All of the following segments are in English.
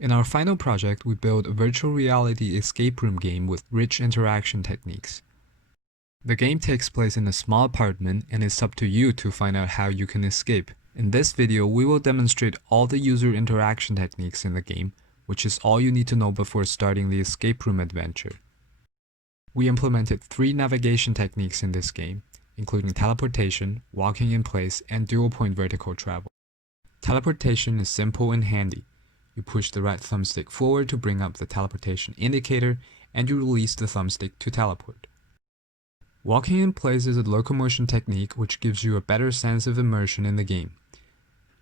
In our final project, we built a virtual reality escape room game with rich interaction techniques. The game takes place in a small apartment and it's up to you to find out how you can escape. In this video, we will demonstrate all the user interaction techniques in the game, which is all you need to know before starting the escape room adventure. We implemented 3 navigation techniques in this game, including teleportation, walking in place, and dual-point vertical travel. Teleportation is simple and handy. You push the right thumbstick forward to bring up the teleportation indicator, and you release the thumbstick to teleport. Walking in place is a locomotion technique which gives you a better sense of immersion in the game.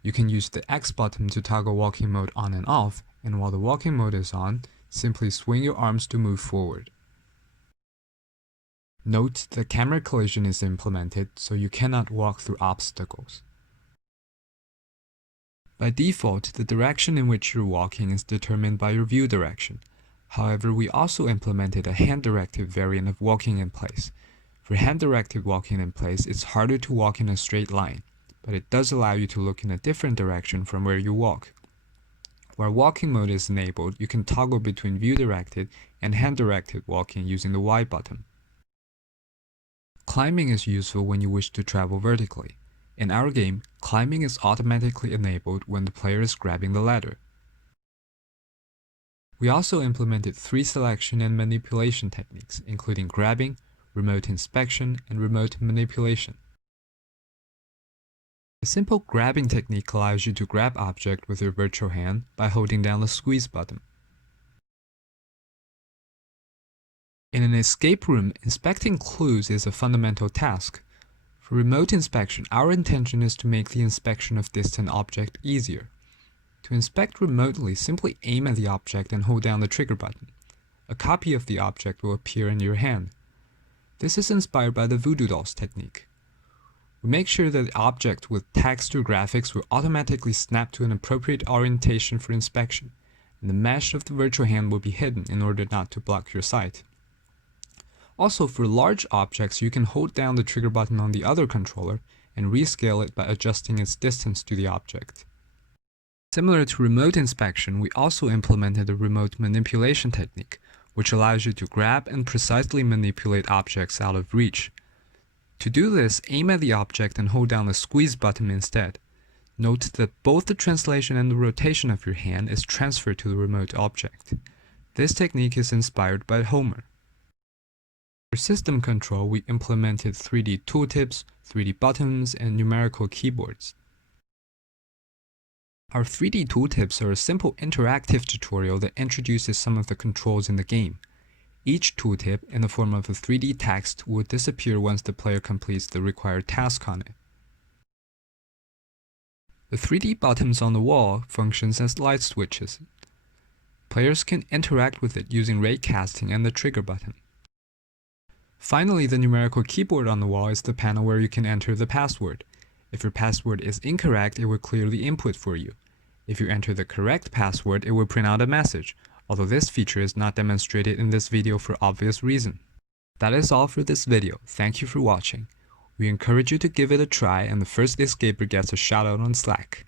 You can use the X button to toggle walking mode on and off, and while the walking mode is on, simply swing your arms to move forward. Note that camera collision is implemented, so you cannot walk through obstacles. By default, the direction in which you're walking is determined by your view direction. However, we also implemented a hand-directed variant of walking in place. For hand-directed walking in place, it's harder to walk in a straight line, but it does allow you to look in a different direction from where you walk. While walking mode is enabled, you can toggle between view-directed and hand-directed walking using the Y button. Climbing is useful when you wish to travel vertically. In our game, climbing is automatically enabled when the player is grabbing the ladder. We also implemented 3 selection and manipulation techniques, including grabbing, remote inspection, and remote manipulation. A simple grabbing technique allows you to grab object with your virtual hand by holding down the squeeze button. In an escape room, inspecting clues is a fundamental task. For remote inspection, our intention is to make the inspection of distant object easier. To inspect remotely, simply aim at the object and hold down the trigger button. A copy of the object will appear in your hand. This is inspired by the Voodoo Dolls technique. We make sure that the object with text or graphics will automatically snap to an appropriate orientation for inspection, and the mesh of the virtual hand will be hidden in order not to block your sight. Also, for large objects, you can hold down the trigger button on the other controller and rescale it by adjusting its distance to the object. Similar to remote inspection, we also implemented a remote manipulation technique, which allows you to grab and precisely manipulate objects out of reach. To do this, aim at the object and hold down the squeeze button instead. Note that both the translation and the rotation of your hand is transferred to the remote object. This technique is inspired by Homer. For system control, we implemented 3D tooltips, 3D buttons, and numerical keyboards. Our 3D tooltips are a simple interactive tutorial that introduces some of the controls in the game. Each tooltip, in the form of a 3D text, will disappear once the player completes the required task on it. The 3D buttons on the wall functions as light switches. Players can interact with it using ray casting and the trigger button. Finally, the numerical keyboard on the wall is the panel where you can enter the password. If your password is incorrect, it will clear the input for you. If you enter the correct password, it will print out a message, although this feature is not demonstrated in this video for obvious reason. That is all for this video. Thank you for watching. We encourage you to give it a try, and the first escaper gets a shoutout on Slack.